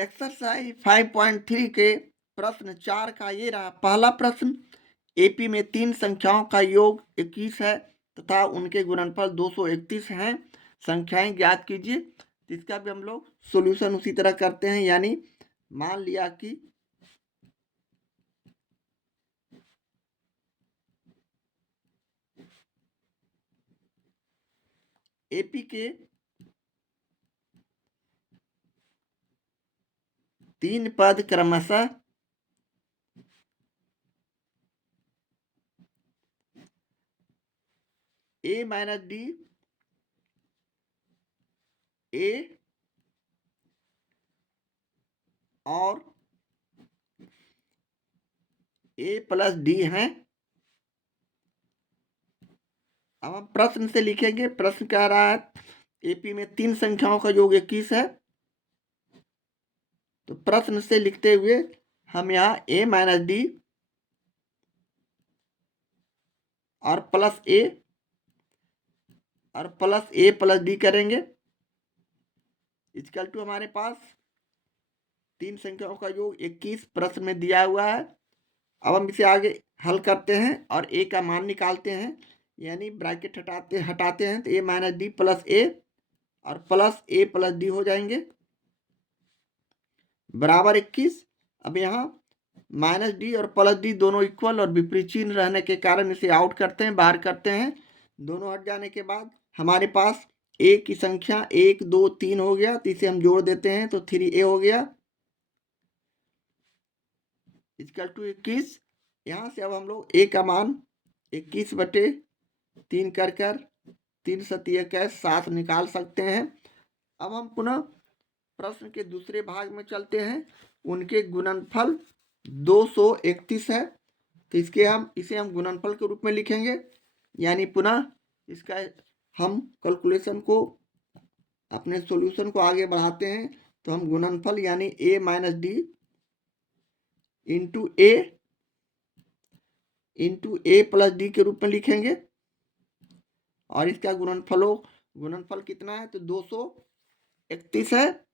Exercise 5.3 के प्रश्न 4 का ये रहा पहला प्रश्न। एपी में तीन संख्याओं का योग 21 है तथा उनके गुणनफल 231 हैं। संख्याएं ज्ञात कीजिए। इसका भी हम लोग सॉल्यूशन उसी तरह करते हैं, यानी मान लिया कि एपी के तीन पद क्रमशः ए माइनस डी, ए और ए प्लस डी हैं। अब हम प्रश्न से लिखेंगे। प्रश्न कह रहा है एपी में तीन संख्याओं का योग 21 है। तो प्रश्न से लिखते हुए हम यहाँ ए माइनस डी और प्लस ए और प्लस ए प्लस डी करेंगे। इक्वल टू हमारे पास तीन संख्याओं का योग 21 प्रश्न में दिया हुआ है। अब हम इसे आगे हल करते हैं और ए का मान निकालते हैं, यानी ब्रैकेट हटाते हैं तो ए माइनस डी प्लस ए और प्लस ए प्लस डी हो जाएंगे बराबर 21। अब यहाँ माइनस डी और प्लस डी दोनों इक्वल और विपरीत चिन्ह रहने के कारण इसे आउट करते हैं, बाहर करते हैं। दोनों हट जाने के बाद हमारे पास ए की संख्या 1 2 3 हो गया, तो इसे हम जोड़ देते हैं तो 3a हो गया इक्वल टू 21। यहाँ से अब हम लोग ए का मान 21/3 कर 3 सती 7 निकाल सकते हैं। अब हम पुनः प्रश्न के दूसरे भाग में चलते हैं। उनके गुणनफल 231 है, तो इसे हम गुणनफल के रूप में लिखेंगे, यानी पुनः इसका हम कैलकुलेशन को अपने सॉल्यूशन को आगे बढ़ाते हैं। तो हम गुणनफल यानी ए माइनस डी इंटू ए प्लस डी के रूप में लिखेंगे और इसका गुणनफल कितना है तो 231 है।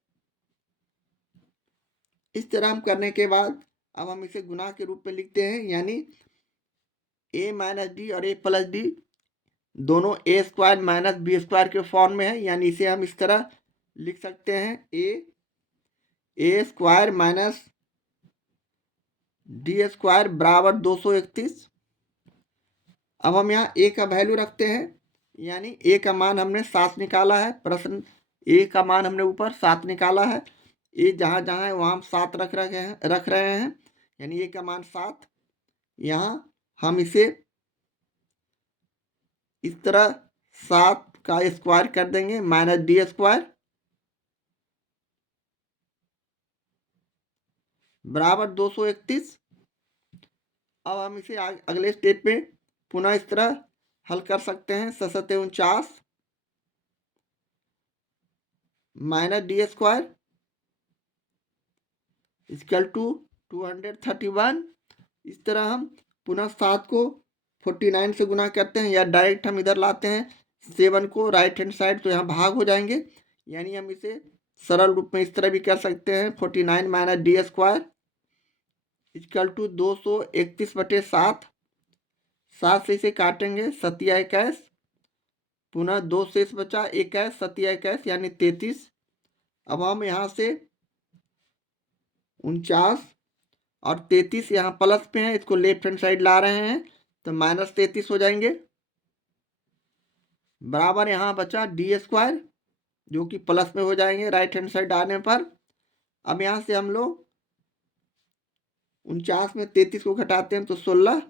इस तरह हम करने के बाद अब हम इसे गुणा के रूप में लिखते हैं, यानी ए माइनस डी और ए प्लस डी दोनों ए स्क्वायर माइनस बी स्क्वायर के फॉर्म में है, यानी इसे हम इस तरह लिख सकते हैं ए स्क्वायर माइनस डी स्क्वायर बराबर 231। अब हम यहाँ ए का वैल्यू रखते हैं, यानी ए का मान हमने 7 निकाला है। प्रश्न ए का मान हमने ऊपर 7 निकाला है। ए जहाँ जहाँ है वहाँ हम 7 रख रहे हैं, यानी ए का मान 7। यहाँ हम इसे इस तरह 7 का स्क्वायर कर देंगे माइनस डी स्क्वायर बराबर 231। अब हम इसे अगले स्टेप में पुनः इस तरह हल कर सकते हैं। 7 minus d square equal to 231। इस तरह हम पुनः 7 को 49 से गुना करते हैं, या डायरेक्ट हम इधर लाते हैं 7 को राइट हैंड साइड, तो यहाँ भाग हो जाएंगे, यानी हम इसे सरल रूप में इस तरह भी कर सकते हैं 49 minus d square equal to 231/7। 7 से इसे काटेंगे 7 पुनः 2 शेष बचा 21 7 यानी 33। अब हम यहाँ से 49 और 33 यहाँ प्लस पे है, इसको लेफ्ट हैंड साइड ला रहे हैं तो माइनस 33 हो जाएंगे बराबर यहाँ बचा डी स्क्वायर जो कि प्लस में हो जाएंगे राइट हैंड साइड आने पर। अब यहाँ से हम लोग 49 में 33 को घटाते हैं तो 16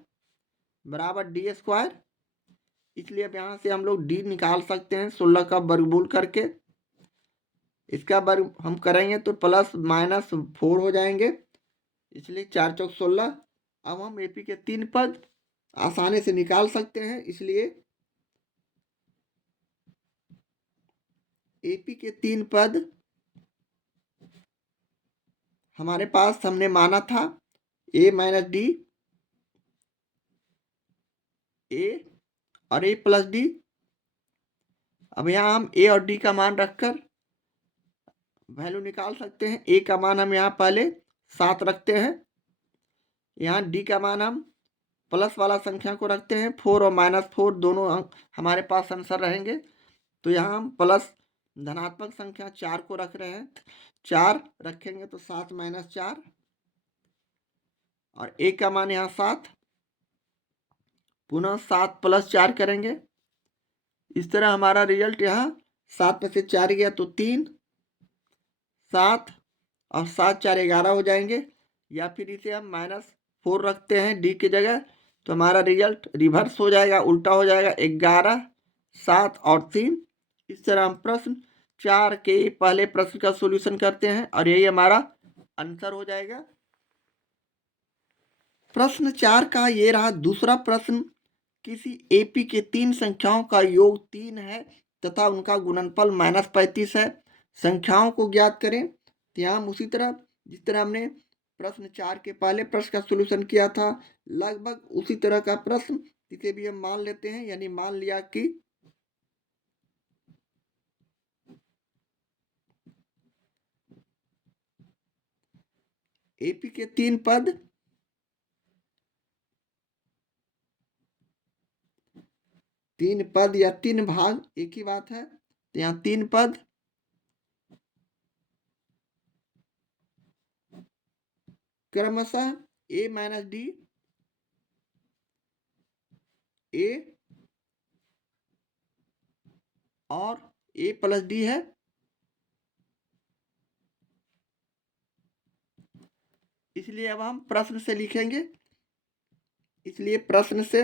बराबर डी स्क्वायर। इसलिए अब यहाँ से हम लोग डी निकाल सकते हैं 16 का वर्गमूल करके। इसका वर्ग हम करेंगे तो प्लस माइनस 4 हो जाएंगे, इसलिए 4 चौक 16। अब हम एपी के तीन पद आसानी से निकाल सकते हैं, इसलिए एपी के तीन पद हमारे पास हमने माना था ए माइनस डी, ए और ए प्लस डी। अब यहाँ हम ए और डी का मान रखकर वैल्यू निकाल सकते हैं। ए का मान हम यहाँ पहले 7 रखते हैं, यहाँ डी का मान हम प्लस वाला संख्या को रखते हैं। 4 और -4 दोनों अंक हमारे पास आंसर रहेंगे, तो यहाँ हम प्लस धनात्मक संख्या 4 को रख रहे हैं। 4 रखेंगे तो 7 - 4 और ए का मान यहाँ 7, पुनः 7 + 4 करेंगे। इस तरह हमारा रिजल्ट यहाँ 7 में से 4 गया तो 3, 7 और 7 4 11 हो जाएंगे। या फिर इसे हम -4 रखते हैं डी की जगह, तो हमारा रिजल्ट रिवर्स हो जाएगा, उल्टा हो जाएगा। 11 7 और 3। इस तरह हम प्रश्न 4 के पहले प्रश्न का सॉल्यूशन करते हैं और यही हमारा आंसर हो जाएगा। प्रश्न 4 का ये रहा दूसरा प्रश्न। किसी एपी के 3 संख्याओं का योग 3 है तथा उनका गुणनफल -35 है, संख्याओं को ज्ञात करें। तो यहाँ हम उसी तरह जिस तरह हमने प्रश्न 4 के पहले प्रश्न का सॉल्यूशन किया था, लगभग उसी तरह का प्रश्न इसे भी हम मान लेते हैं। यानी मान लिया कि एपी के 3 पद, या 3 भाग एक ही बात है। तो यहाँ 3 पद क्रमशः a - d, a और a + d है। इसलिए अब हम प्रश्न से लिखेंगे। इसलिए प्रश्न से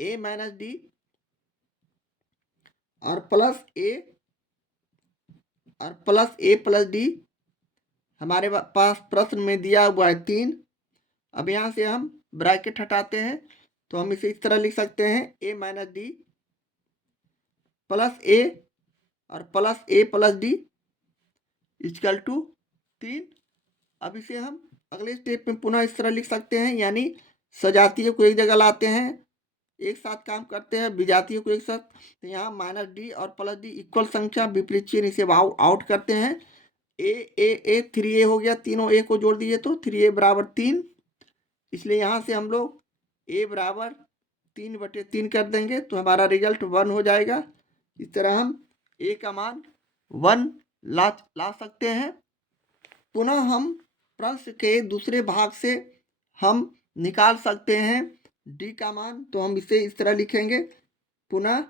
a - d और प्लस a + d हमारे पास प्रश्न में दिया हुआ है 3। अब यहाँ से हम ब्रैकेट हटाते हैं, तो हम इसे इस तरह लिख सकते हैं a - d प्लस a और प्लस a + d इक्वल टू 3। अब इसे हम अगले स्टेप में पुनः इस तरह लिख सकते हैं, यानी सजातीय को एक जगह लाते हैं, एक साथ काम करते हैं, विजातीय को एक साथ। तो यहाँ -d और +d इक्वल संख्या, विपरीत चिन्ह, इसे आउट करते हैं। a 3a हो गया, तीनों a को जोड़ दीजिए तो 3a = 3। इसलिए यहाँ से हम लोग a = 3/3 कर देंगे, तो हमारा रिजल्ट 1 हो जाएगा। इस तरह हम a का मान 1 ला सकते हैं। पुनः हम प्रश्न के दूसरे भाग से हम निकाल सकते हैं d का मान, तो हम इसे इस तरह लिखेंगे। पुनः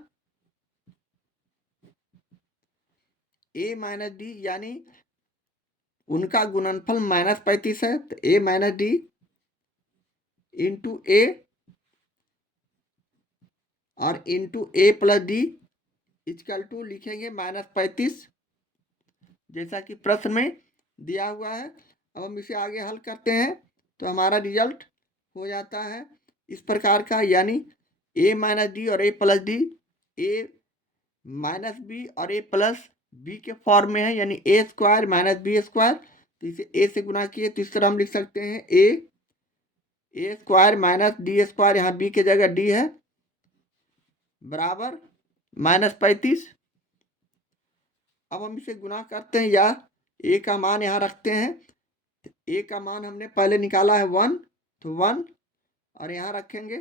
a - d यानी उनका गुणनफल -35 है, तो a - d इंटू a और into a + d equal to लिखेंगे -35, जैसा कि प्रश्न में दिया हुआ है। अब हम इसे आगे हल करते हैं, तो हमारा रिजल्ट हो जाता है इस प्रकार का, यानी a - d और a + d, a - b और a + b के फॉर्म में है, यानी a² - b²। तो इसे a से गुना किए तो इस तरह हम लिख सकते हैं a² - d², यहाँ b की जगह d है, बराबर -35। अब हम इसे गुना करते हैं या a का मान यहाँ रखते हैं। a का मान हमने पहले निकाला है 1, तो 1 और यहाँ रखेंगे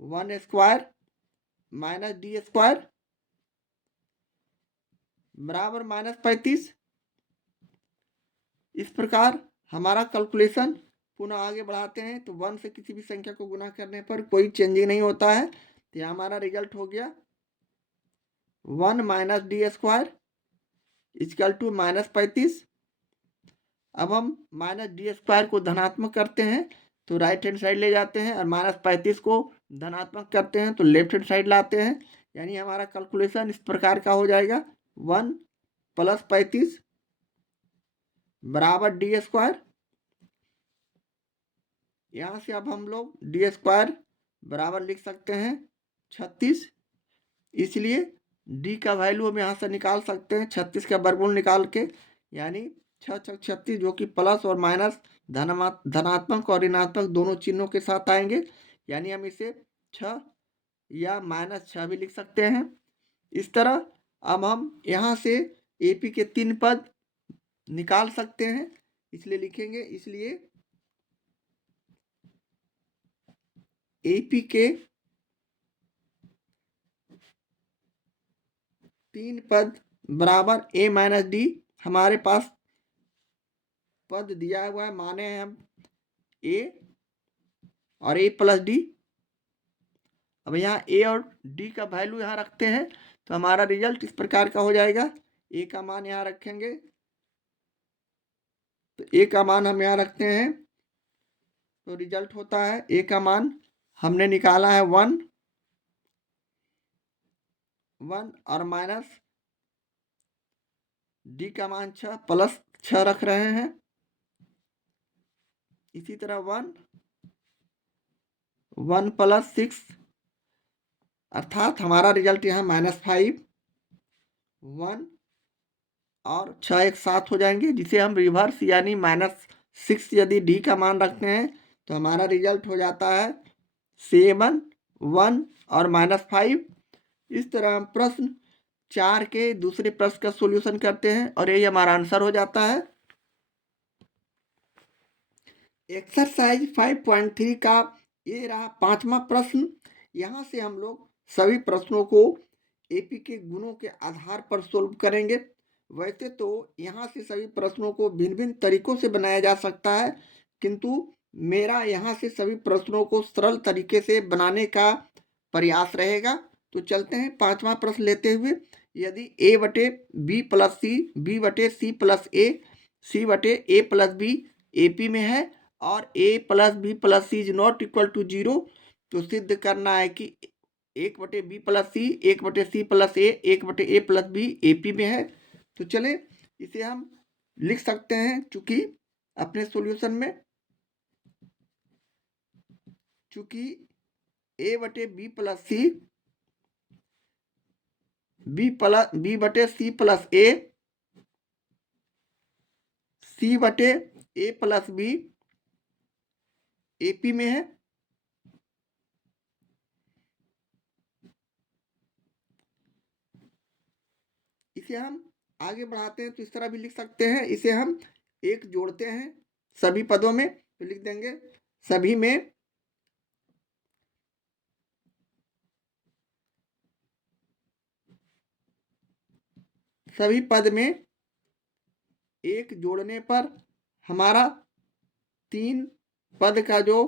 1² - d² बराबर -35। इस प्रकार हमारा कैलकुलेशन पुनः आगे बढ़ाते हैं, तो 1 से किसी भी संख्या को गुना करने पर कोई चेंजिंग नहीं होता है। तो यहाँ हमारा रिजल्ट हो गया 1 - d² इक्वल टू -35। अब हम -d² को धनात्मक करते हैं, तो राइट हैंड साइड ले जाते हैं, और -35 को धनात्मक करते हैं तो लेफ्ट हैंड साइड लाते हैं। यानी हमारा कैलकुलेशन इस प्रकार का हो जाएगा 1 + 35 बराबर d²। यहाँ से अब हम लोग d² बराबर लिख सकते हैं 36। इसलिए d का वैल्यू हम यहाँ से निकाल सकते हैं 36 का वर्गमूल निकाल के, यानी 6 × 36, जो कि प्लस और माइनस, धनात्मक और ऋणात्मक दोनों चिन्हों के साथ आएंगे। यानी हम इसे 6 या -6 भी लिख सकते हैं। इस तरह अब हम यहाँ से AP के 3 पद निकाल सकते हैं, इसलिए लिखेंगे, इसलिए AP के 3 पद बराबर A - D। हमारे पास पद दिया हुआ है, माने हैं हम A और A + D। अब यहाँ A और D का वैल्यू यहाँ रखते हैं, तो हमारा रिजल्ट इस प्रकार का हो जाएगा। A का मान यहाँ रखेंगे, तो A का मान हम यहाँ रखते हैं, तो रिजल्ट होता है A का मान हमने निकाला है 1 और माइनस D का मान 6 प्लस 6 रख रहे हैं। इसी तरह 1 + 6, अर्थात हमारा रिजल्ट यहाँ -5, 1 और 6 एक साथ हो जाएंगे, जिसे हम रिवर्स यानी -6 यदि D का मान रखते हैं तो हमारा रिजल्ट हो जाता है 7, 1 और -5। इस तरह हम प्रश्न 4 के दूसरे प्रश्न का सॉल्यूशन करते हैं और यही हमारा आंसर हो जाता है। एक्सरसाइज 5.3 का ये रहा 5वां प्रश्न। यहाँ से हम लोग सभी प्रश्नों को AP के गुणों के आधार पर सोल्व करेंगे। वैसे तो यहाँ से सभी प्रश्नों को भिन्न भिन्न तरीकों से बनाया जा सकता है, किंतु मेरा यहाँ से सभी प्रश्नों को सरल तरीके से बनाने का प्रयास रहेगा। तो चलते हैं 5वां प्रश्न लेते हुए। यदि A/B + C, B/C + A, C/A + B AP में है और A + B + C is not equal to 0, तो सिद्ध करना है कि 1/B + C, 1/C + A, 1/A + B AP में है। तो चले इसे हम लिख सकते हैं, चूंकि अपने सॉल्यूशन में चूंकि A/B + C, B/C + A, C/A + B AP में है। इसे हम आगे बढ़ाते हैं तो इस तरह भी लिख सकते हैं। इसे हम एक जोड़ते हैं सभी पदों में, तो लिख देंगे सभी में सभी पद में एक जोड़ने पर हमारा 3 पद का जो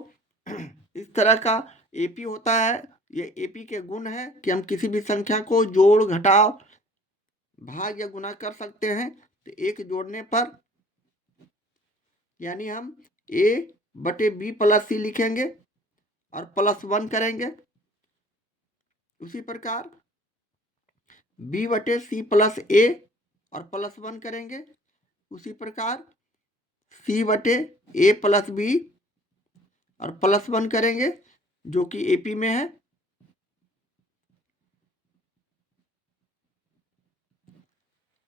इस तरह का AP होता है, ये AP के गुण है कि हम किसी भी संख्या को जोड़, घटाव, भाग या गुना कर सकते हैं। तो एक जोड़ने पर यानी हम A/B + C लिखेंगे और +1 करेंगे। उसी प्रकार B/C + A और +1 करेंगे। उसी प्रकार C/A + B और +1 करेंगे, जो कि AP में है।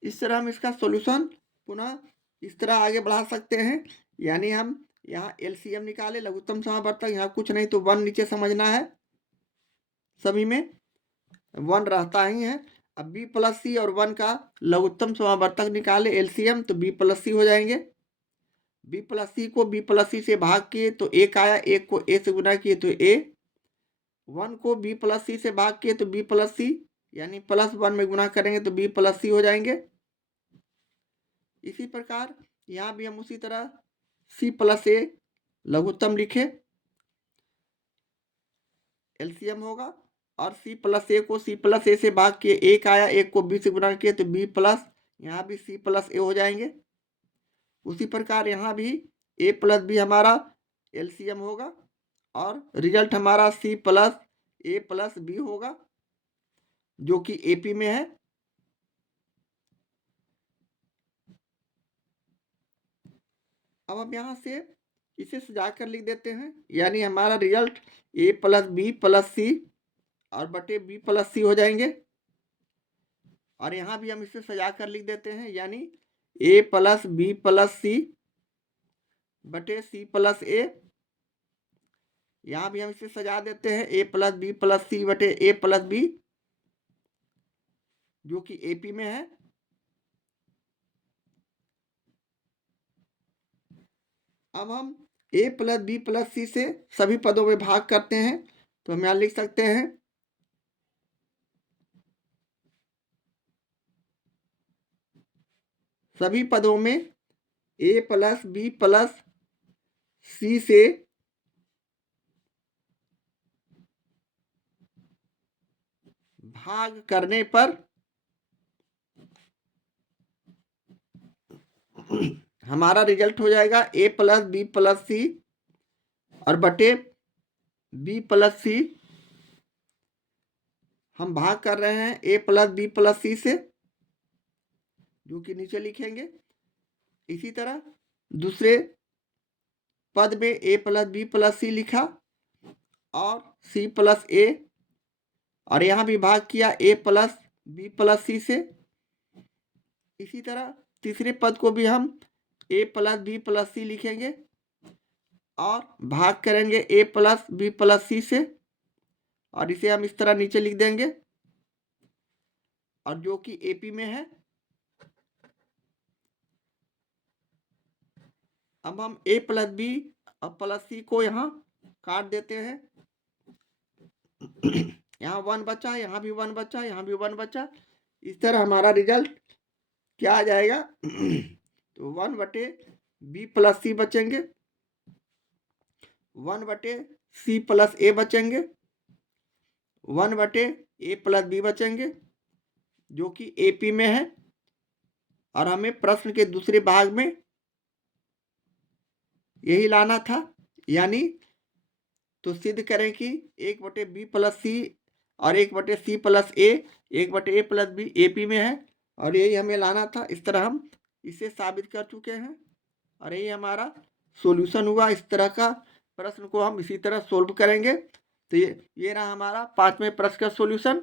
इस तरह हम इसका सॉल्यूशन पुनः इस तरह आगे बढ़ा सकते हैं, यानी हम यहाँ LCM निकाले, लघुत्तम समावर्तक, यहाँ कुछ नहीं तो 1 नीचे समझना है, सभी में 1 रहता ही है। अब B + C और 1 का लघुत्तम समावर्तक निकाले LCM, तो B + C हो जाएंगे। B + C को B + C से भाग किए तो 1 आया, 1 को A से गुना किए तो A, 1 को B + C से भाग किए तो B + C, यानी +1 में गुना करेंगे तो B + C हो जाएंगे। इसी प्रकार यहाँ भी हम उसी तरह C + A लघुत्तम लिखे, LCM होगा, और C + A को C + A से भाग किए 1 आया, 1 को B से गुना किए तो B प्लस, यहाँ भी C + A हो जाएंगे। उसी प्रकार यहाँ भी A + B हमारा LCM होगा और रिजल्ट हमारा C + A + B होगा, जो कि AP में है। अब हम यहाँ से इसे सजा कर लिख देते हैं, यानी हमारा रिजल्ट A + B + C और बटे B + C हो जाएंगे। और यहाँ भी हम इसे सजा कर लिख देते हैं, यानी A + B + C बटे C + A, यहाँ भी हम इसे सजा देते हैं a प्लस बी प्लस सी बटे a प्लस बी, जो कि AP में है। अब हम a प्लस बी प्लस सी से सभी पदों में भाग करते हैं, तो हम यहाँ लिख सकते हैं सभी पदों में a प्लस बी प्लस सी से भाग करने पर हमारा रिजल्ट हो जाएगा a प्लस बी प्लस सी और बटे b प्लस सी। हम भाग कर रहे हैं a प्लस बी प्लस सी से, जो कि नीचे लिखेंगे। इसी तरह दूसरे पद में a प्लस बी प्लस सी लिखा और c प्लस a, और यहाँ भी भाग किया a प्लस बी प्लस सी से। इसी तरह तीसरे पद को भी हम a प्लस बी प्लस सी लिखेंगे और भाग करेंगे a प्लस बी प्लस सी से, और इसे हम इस तरह नीचे लिख देंगे, और जो कि AP में है। अब हम a प्लस बी और प्लस सी को यहाँ काट देते हैं। यहाँ 1 बचा, यहाँ भी 1 बचा, यहाँ भी 1 बचा। इस तरह हमारा रिजल्ट क्या आ जाएगा तो 1 बटे बी प्लस सी बचेंगे, 1 बटे सी प्लस ए बचेंगे, 1 बटे ए प्लस बी बचेंगे, जो कि AP में है। और हमें प्रश्न के दूसरे भाग में यही लाना था, यानी तो सिद्ध करें कि 1 बटे बी प्लस सी और 1 बटे सी प्लस ए, 1 बटे ए प्लस बी AP में है, और यही हमें लाना था। इस तरह हम इसे साबित कर चुके हैं, और यही हमारा सॉल्यूशन हुआ। इस तरह का प्रश्न को हम इसी तरह सोल्व करेंगे। तो ये रहा हमारा 5वें प्रश्न का सॉल्यूशन।